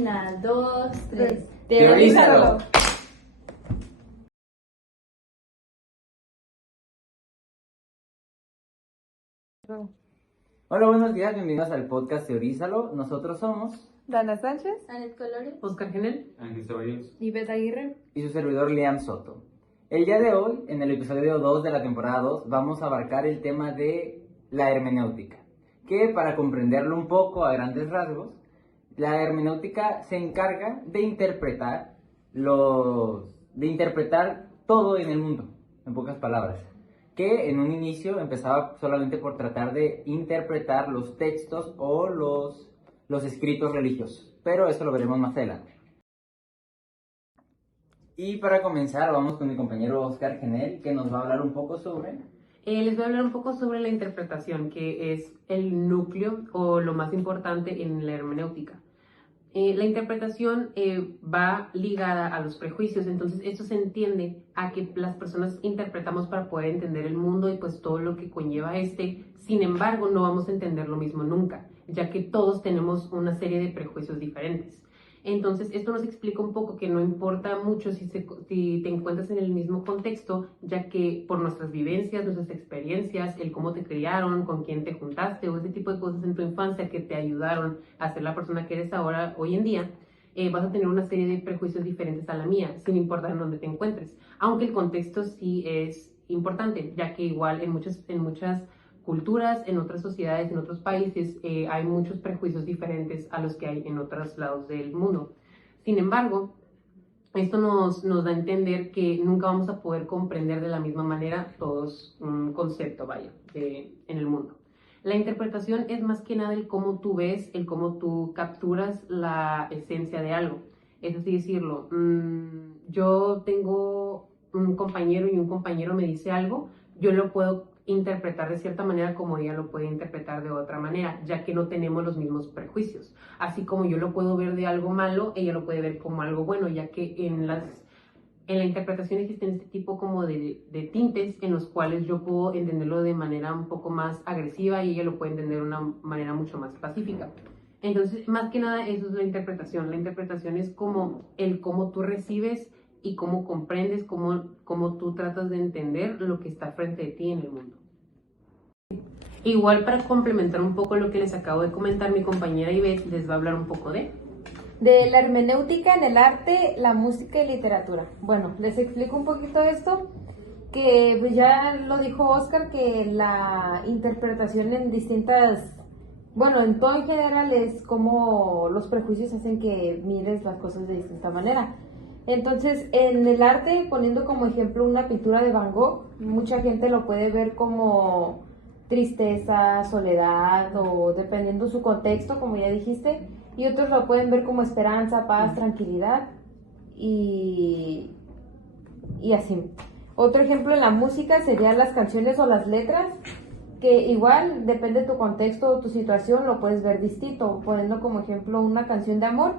Una, dos, tres. Teorízalo. Hola, buenos días, bienvenidos al podcast Teorízalo. Nosotros somos Dana Sánchez Anet Colores. Oscar Genel. Ángel Ceballos. y Beth Aguirre. y su servidor Liam Soto. El día de hoy, en el episodio 2 de la temporada 2, vamos a abarcar el tema de la hermenéutica, que para comprenderlo un poco a grandes rasgos, la hermenéutica se encarga de interpretar todo en el mundo, en pocas palabras, que en un inicio empezaba solamente por tratar de interpretar los textos o los escritos religiosos, pero eso lo veremos más adelante. Y para comenzar vamos con mi compañero Oscar Genel, que nos va a hablar un poco sobre... Les voy a hablar un poco sobre la interpretación, que es el núcleo o lo más importante en la hermenéutica. La interpretación va ligada a los prejuicios, entonces esto se entiende a que las personas interpretamos para poder entender el mundo y pues todo lo que conlleva sin embargo no vamos a entender lo mismo nunca, ya que todos tenemos una serie de prejuicios diferentes. Entonces esto nos explica un poco que no importa mucho si te encuentras en el mismo contexto, ya que por nuestras vivencias, nuestras experiencias, el cómo te criaron, con quién te juntaste o ese tipo de cosas en tu infancia que te ayudaron a ser la persona que eres ahora, hoy en día, vas a tener una serie de prejuicios diferentes a la mía, sin importar en dónde te encuentres. Aunque el contexto sí es importante, ya que igual en muchas culturas, en otras sociedades, en otros países, hay muchos prejuicios diferentes a los que hay en otros lados del mundo. Sin embargo, esto nos da a entender que nunca vamos a poder comprender de la misma manera todos un concepto, en el mundo. La interpretación es más que nada el cómo tú ves, el cómo tú capturas la esencia de algo. Es así decirlo, yo tengo un compañero y un compañero me dice algo, yo lo puedo interpretar de cierta manera como ella lo puede interpretar de otra manera, ya que no tenemos los mismos prejuicios. Así como yo lo puedo ver de algo malo, ella lo puede ver como algo bueno, ya que en la interpretación existen este tipo como de tintes en los cuales yo puedo entenderlo de manera un poco más agresiva y ella lo puede entender de una manera mucho más pacífica. Entonces, más que nada, eso es la interpretación. La interpretación es como el cómo tú recibes y cómo comprendes, cómo tú tratas de entender lo que está frente de ti en el mundo. Igual para complementar un poco lo que les acabo de comentar, mi compañera Ivette les va a hablar un poco de De la hermenéutica en el arte, la música y literatura. Bueno, les explico un poquito esto, que pues ya lo dijo Oscar, que la interpretación en en todo en general es como los prejuicios hacen que mires las cosas de distinta manera. Entonces, en el arte, poniendo como ejemplo una pintura de Van Gogh, mucha gente lo puede ver como tristeza, soledad o dependiendo su contexto, como ya dijiste, y otros lo pueden ver como esperanza, paz, tranquilidad y así. Otro ejemplo en la música serían las canciones o las letras, que igual depende de tu contexto o tu situación, lo puedes ver distinto, poniendo como ejemplo una canción de amor.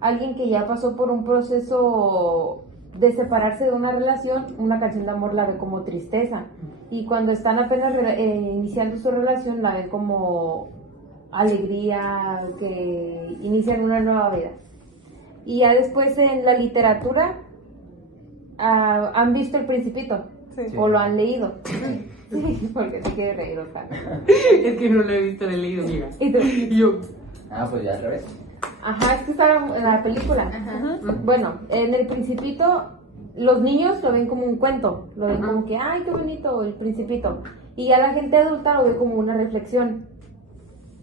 Alguien que ya pasó por un proceso de separarse de una relación, una canción de amor la ve como tristeza. Y cuando están apenas iniciando su relación, la ve como alegría, que inician una nueva vida. Y ya después en la literatura, ¿han visto El Principito? Sí. Sí. ¿O lo han leído? Sí, porque se quiere reír, Oscar. Es que no lo he visto, lo he leído, amiga. ¿Y tú? Yo. pues ya al revés. Ajá, es que está en la película. Ajá. Bueno, en El Principito, los niños lo ven como un cuento, lo ven como que, ay, qué bonito, El Principito. Y ya la gente adulta lo ve como una reflexión.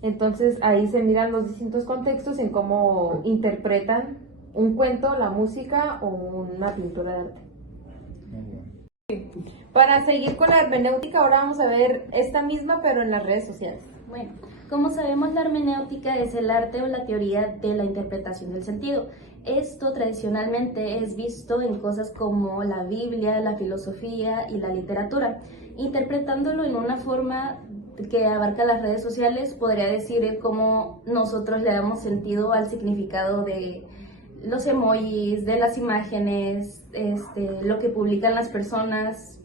Entonces ahí se miran los distintos contextos en cómo interpretan un cuento, la música o una pintura de arte. Muy bien. Para seguir con la hermenéutica, ahora vamos a ver esta misma, pero en las redes sociales. Bueno, como sabemos, la hermenéutica es el arte o la teoría de la interpretación del sentido. Esto tradicionalmente es visto en cosas como la Biblia, la filosofía y la literatura. Interpretándolo en una forma que abarca las redes sociales, podría decir cómo nosotros le damos sentido al significado de los emojis, de las imágenes, lo que publican las personas.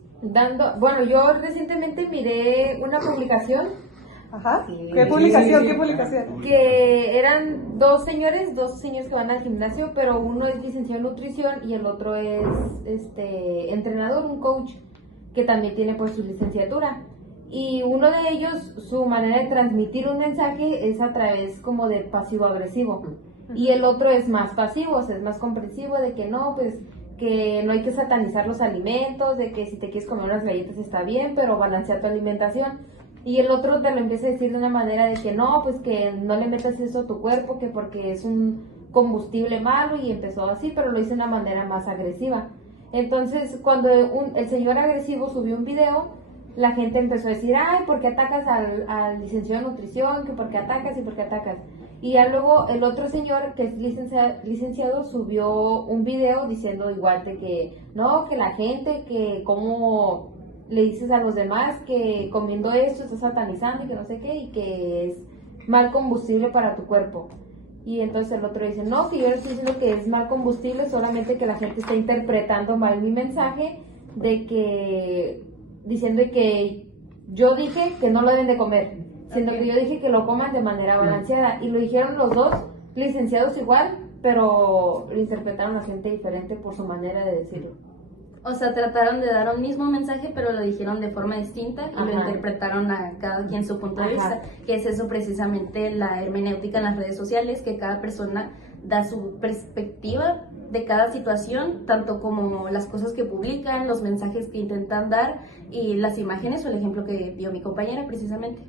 Bueno, yo recientemente miré una publicación Ajá. Sí. ¿Qué publicación? Sí. ¿Qué publicación? Que eran dos señores que van al gimnasio, pero uno es licenciado en nutrición y el otro es entrenador, un coach, que también tiene pues su licenciatura. Y uno de ellos, su manera de transmitir un mensaje es a través como de pasivo-agresivo. Y el otro es más pasivo, o sea, es más comprensivo de que no, pues que no hay que satanizar los alimentos, de que si te quieres comer unas galletas está bien, pero balancea tu alimentación. Y el otro te lo empieza a decir de una manera de que no, pues que no le metas eso a tu cuerpo, que porque es un combustible malo, y empezó así, pero lo hizo de una manera más agresiva. Entonces, cuando el señor agresivo subió un video, la gente empezó a decir, ay, ¿por qué atacas al licenciado en nutrición? ¿Que por qué atacas y por qué atacas? Y ya luego el otro señor, que es licenciado, subió un video diciendo igual de que, no, que la gente, que cómo le dices a los demás que comiendo esto estás satanizando y que no sé qué, y que es mal combustible para tu cuerpo. Y entonces el otro dice, no, que yo no estoy diciendo que es mal combustible, solamente que la gente está interpretando mal mi mensaje, de que, diciendo que yo dije que no lo deben de comer, siendo que yo dije que lo coman de manera balanceada, y lo dijeron los dos licenciados igual, pero lo interpretaron a gente diferente por su manera de decirlo. O sea, trataron de dar un mismo mensaje, pero lo dijeron de forma distinta y lo Ajá. interpretaron a cada quien su punto de Ajá. vista, que es eso precisamente la hermenéutica en las redes sociales, que cada persona da su perspectiva de cada situación, tanto como las cosas que publican, los mensajes que intentan dar y las imágenes o el ejemplo que dio mi compañera precisamente.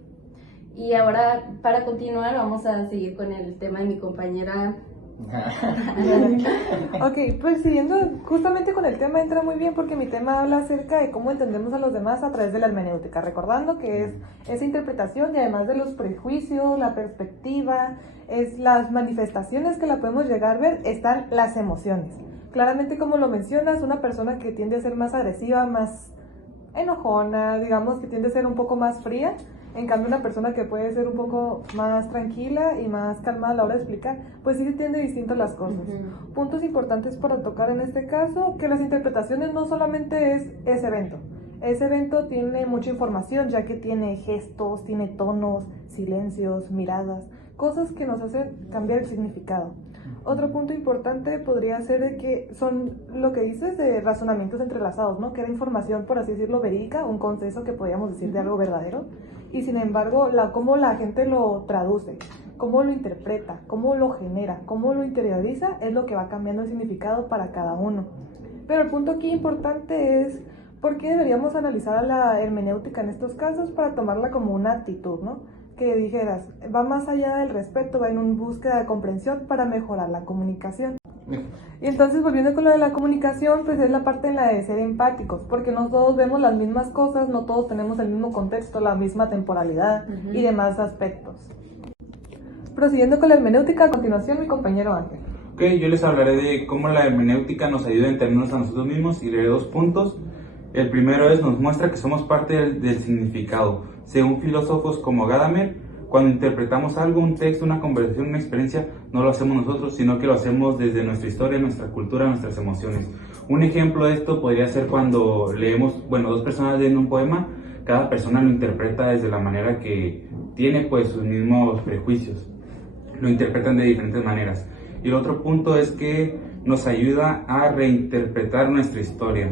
Y ahora, para continuar, vamos a seguir con el tema de mi compañera. Ok, pues siguiendo justamente con el tema entra muy bien porque mi tema habla acerca de cómo entendemos a los demás a través de la hermenéutica, recordando que es esa interpretación y además de los prejuicios, la perspectiva, es las manifestaciones que la podemos llegar a ver, están las emociones. Claramente, como lo mencionas, una persona que tiende a ser más agresiva, más enojona, digamos que tiende a ser un poco más fría. En cambio, una persona que puede ser un poco más tranquila y más calmada a la hora de explicar, pues sí se entiende distinto las cosas. Puntos importantes para tocar en este caso, que las interpretaciones no solamente es ese evento. Ese evento tiene mucha información, ya que tiene gestos, tiene tonos, silencios, miradas, cosas que nos hacen cambiar el significado. Otro punto importante podría ser de que son lo que dices de razonamientos entrelazados, ¿no? Que era información, por así decirlo, verídica, un consenso que podríamos decir de algo verdadero, y sin embargo, cómo la gente lo traduce, cómo lo interpreta, cómo lo genera, cómo lo interioriza, es lo que va cambiando el significado para cada uno. Pero el punto aquí importante es por qué deberíamos analizar a la hermenéutica en estos casos para tomarla como una actitud, ¿no? Que dijeras, va más allá del respeto, va en una búsqueda de comprensión para mejorar la comunicación. Y entonces, volviendo con lo de la comunicación, pues es la parte en la de ser empáticos, porque no todos vemos las mismas cosas, no todos tenemos el mismo contexto, la misma temporalidad y demás aspectos. Prosiguiendo con la hermenéutica, a continuación mi compañero Ángel. Ok, yo les hablaré de cómo la hermenéutica nos ayuda a entendernos a nosotros mismos y leeré 2 puntos. El primero es, nos muestra que somos parte del significado. Según filósofos como Gadamer, cuando interpretamos algo, un texto, una conversación, una experiencia, no lo hacemos nosotros, sino que lo hacemos desde nuestra historia, nuestra cultura, nuestras emociones. Un ejemplo de esto podría ser cuando leemos, 2 personas leen un poema, cada persona lo interpreta desde la manera que tiene, pues, sus mismos prejuicios. Lo interpretan de diferentes maneras. Y el otro punto es que nos ayuda a reinterpretar nuestra historia.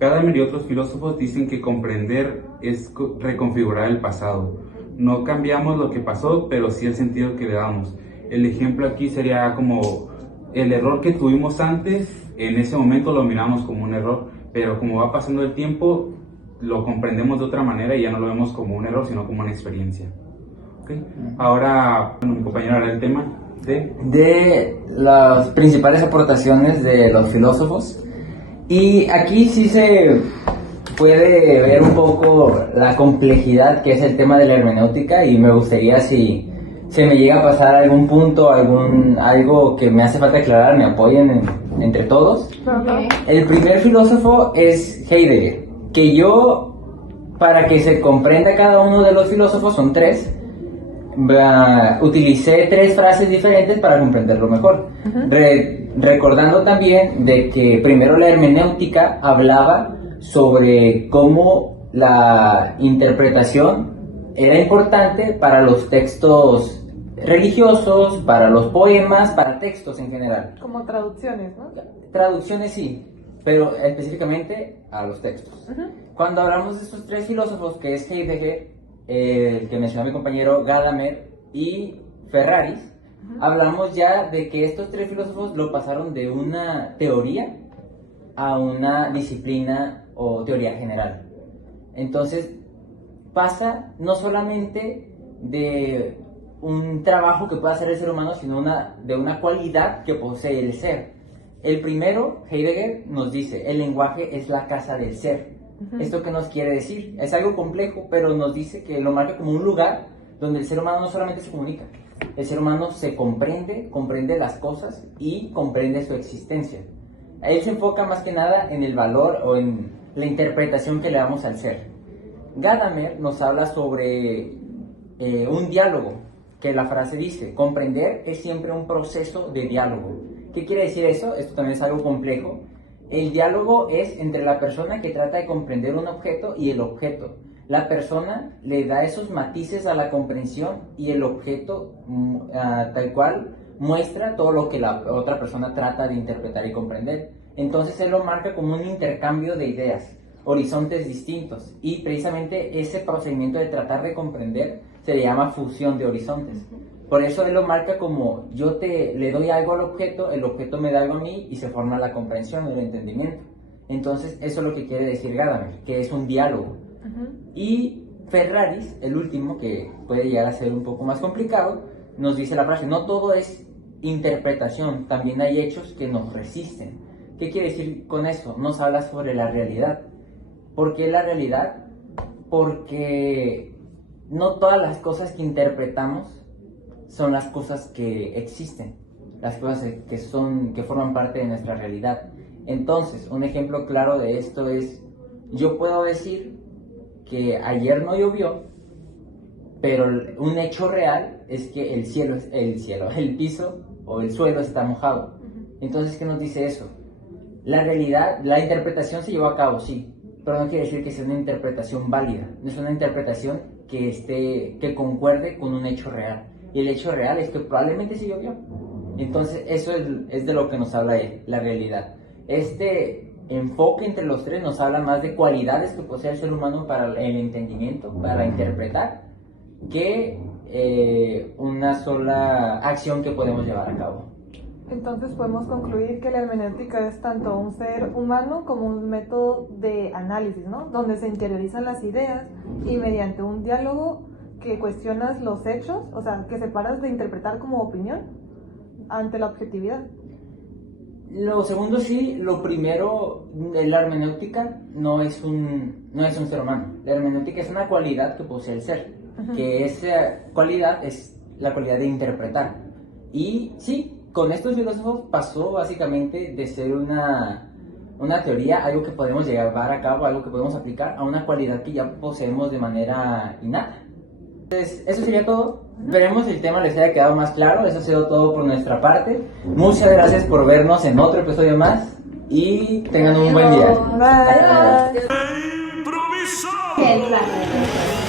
Gadamer y otros filósofos dicen que comprender es reconfigurar el pasado. No cambiamos lo que pasó, pero sí el sentido que le damos. El ejemplo aquí sería como el error que tuvimos antes, en ese momento lo miramos como un error, pero como va pasando el tiempo, lo comprendemos de otra manera y ya no lo vemos como un error, sino como una experiencia. ¿Okay? Ahora, mi compañero hará el tema de las principales aportaciones de los filósofos. Y aquí sí se puede ver un poco la complejidad que es el tema de la hermenéutica, y me gustaría, si se me llega a pasar algún punto, algo que me hace falta aclarar, me apoyen entre todos. Okay. El primer filósofo es Heidegger, que yo, para que se comprenda cada uno de los filósofos, son 3, utilicé 3 frases diferentes para comprenderlo mejor. Recordando también de que primero la hermenéutica hablaba sobre cómo la interpretación era importante para los textos religiosos, para los poemas, para textos en general. Como traducciones, ¿no? Traducciones sí, pero específicamente a los textos. Cuando hablamos de estos tres filósofos, que es Heidegger, el que mencionó mi compañero, Gadamer y Ferraris, hablamos ya de que estos tres filósofos lo pasaron de una teoría a una disciplina o teoría general. Entonces pasa no solamente de un trabajo que puede hacer el ser humano, sino de una cualidad que posee el ser. El primero, Heidegger, nos dice, el lenguaje es la casa del ser. ¿Esto qué nos quiere decir? Es algo complejo, pero nos dice que lo marca como un lugar donde el ser humano no solamente se comunica, el ser humano se comprende las cosas y comprende su existencia. Él se enfoca más que nada en el valor o en la interpretación que le damos al ser. Gadamer nos habla sobre un diálogo, que la frase dice, comprender es siempre un proceso de diálogo. ¿Qué quiere decir eso? Esto también es algo complejo. El diálogo es entre la persona que trata de comprender un objeto y el objeto. La persona le da esos matices a la comprensión y el objeto tal cual muestra todo lo que la otra persona trata de interpretar y comprender. Entonces él lo marca como un intercambio de ideas, horizontes distintos, y precisamente ese procedimiento de tratar de comprender se le llama fusión de horizontes. Por eso él lo marca como yo le doy algo al objeto, el objeto me da algo a mí y se forma la comprensión, el entendimiento. Entonces eso es lo que quiere decir Gadamer, que es un diálogo. Y Ferraris, el último, que puede llegar a ser un poco más complicado, nos dice la frase, no todo es interpretación, también hay hechos que nos resisten. ¿Qué quiere decir con eso? Nos habla sobre la realidad. ¿Por qué la realidad? Porque no todas las cosas que interpretamos son las cosas que existen, las cosas que forman parte de nuestra realidad. Entonces, un ejemplo claro de esto es, yo puedo decir que ayer no llovió, pero un hecho real es que el piso o el suelo está mojado. Entonces, ¿qué nos dice eso? La realidad, la interpretación se llevó a cabo, sí, pero no quiere decir que sea una interpretación válida, no es una interpretación que concuerde con un hecho real. Y el hecho real es que probablemente sí llovió. Entonces, eso es de lo que nos habla él, la realidad. Este enfoque entre los tres nos habla más de cualidades que posee el ser humano para el entendimiento, para interpretar, que una sola acción que podemos llevar a cabo. Entonces podemos concluir que la hermenéutica es tanto un ser humano como un método de análisis, ¿no? Donde se interiorizan las ideas y mediante un diálogo que cuestionas los hechos, o sea, que separas de interpretar como opinión ante la objetividad. Lo segundo sí, lo primero, la hermenéutica no es un ser humano. La hermenéutica es una cualidad que posee el ser, que esa cualidad es la cualidad de interpretar. Y sí, con estos filósofos pasó básicamente de ser una teoría, algo que podemos llevar a cabo, algo que podemos aplicar, a una cualidad que ya poseemos de manera innata. Entonces, eso sería todo. Esperemos el tema les haya quedado más claro. Eso ha sido todo por nuestra parte. Muchas gracias por vernos en otro episodio más y tengan un buen día. Bye. Qué placer.